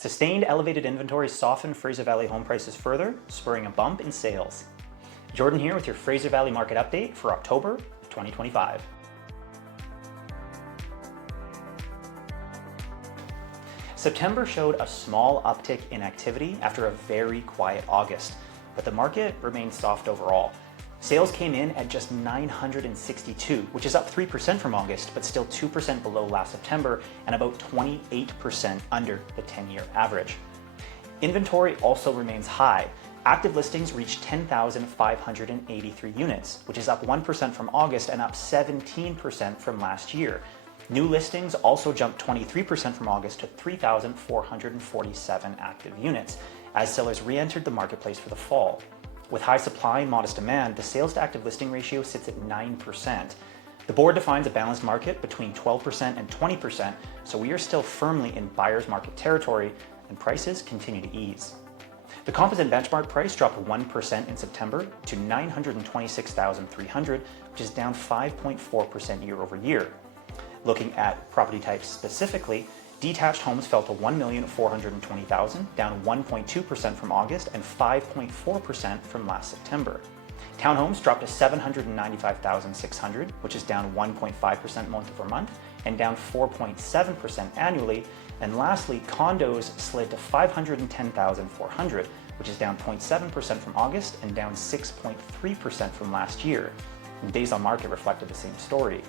Sustained elevated inventory softened Fraser Valley home prices further, spurring a bump in sales. Jordan here with your Fraser Valley market update for October of 2025. September showed a small uptick in activity after a very quiet August, but the market remained soft overall. Sales came in at just 962, which is up 3% from August, but still 2% below last September and about 28% under the 10-year average. Inventory also remains high. Active listings reached 10,583 units, which is up 1% from August and up 17% from last year. New listings also jumped 23% from August to 3,447 active units, as sellers re-entered the marketplace for the fall. With high supply and modest demand, the sales to active listing ratio sits at 9%. The board defines a balanced market between 12% and 20%, so we are still firmly in buyer's market territory and prices continue to ease. The composite benchmark price dropped 1% in September to $926,300, which is down 5.4% year over year. Looking at property types specifically, detached homes fell to $1,420,000, down 1.2% from August and 5.4% from last September. Townhomes dropped to $795,600, which is down 1.5% month over month and down 4.7% annually. And lastly, condos slid to $510,400, which is down 0.7% from August and down 6.3% from last year. And days on market reflected the same story.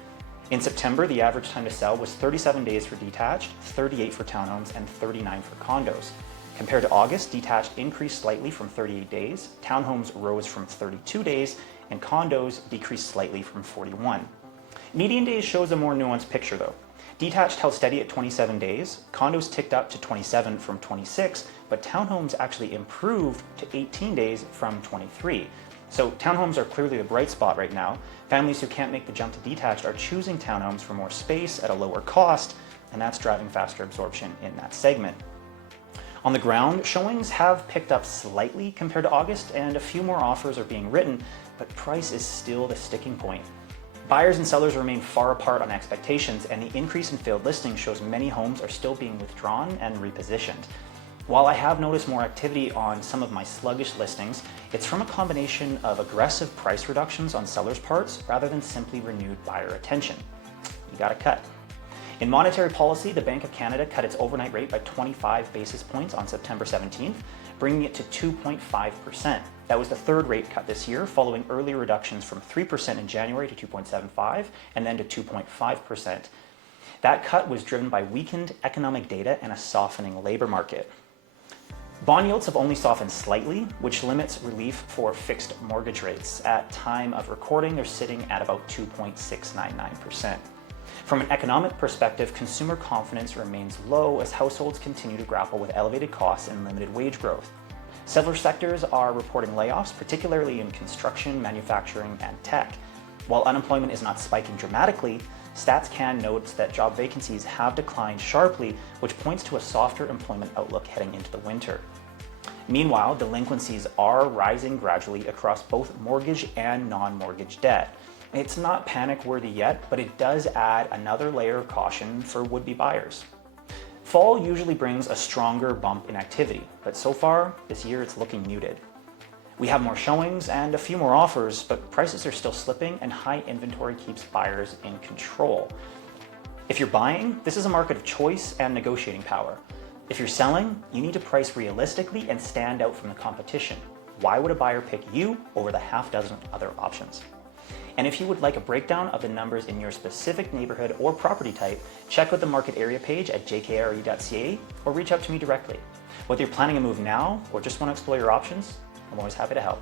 In September, the average time to sell was 37 days for detached, 38 for townhomes, and 39 for condos. Compared to August, detached increased slightly from 38 days, townhomes rose from 32 days, and condos decreased slightly from 41. Median days shows a more nuanced picture though. Detached held steady at 27 days, condos ticked up to 27 from 26, but townhomes actually improved to 18 days from 23. So townhomes are clearly the bright spot right now. Families who can't make the jump to detached are choosing townhomes for more space at a lower cost, and that's driving faster absorption in that segment. On the ground, showings have picked up slightly compared to August, and a few more offers are being written, but price is still the sticking point. Buyers and sellers remain far apart on expectations, and the increase in failed listings shows many homes are still being withdrawn and repositioned. While I have noticed more activity on some of my sluggish listings, it's from a combination of aggressive price reductions on sellers' parts rather than simply renewed buyer attention. You gotta cut. In monetary policy, the Bank of Canada cut its overnight rate by 25 basis points on September 17th, bringing it to 2.5%. That was the third rate cut this year, following earlier reductions from 3% in January to 2.75% and then to 2.5%. That cut was driven by weakened economic data and a softening labor market. Bond yields have only softened slightly, which limits relief for fixed mortgage rates. At time of recording, they're sitting at about 2.699%. From an economic perspective, consumer confidence remains low as households continue to grapple with elevated costs and limited wage growth. Several sectors are reporting layoffs, particularly in construction, manufacturing, and tech. While unemployment is not spiking dramatically, StatsCan notes that job vacancies have declined sharply, which points to a softer employment outlook heading into the winter. Meanwhile, delinquencies are rising gradually across both mortgage and non-mortgage debt. It's not panic-worthy yet, but it does add another layer of caution for would-be buyers. Fall usually brings a stronger bump in activity, but so far this year it's looking muted. We have more showings and a few more offers, but prices are still slipping and high inventory keeps buyers in control. If you're buying, this is a market of choice and negotiating power. If you're selling, you need to price realistically and stand out from the competition. Why would a buyer pick you over the half dozen other options? And if you would like a breakdown of the numbers in your specific neighborhood or property type, check out the market area page at jkre.ca or reach out to me directly. Whether you're planning a move now or just want to explore your options, I'm always happy to help.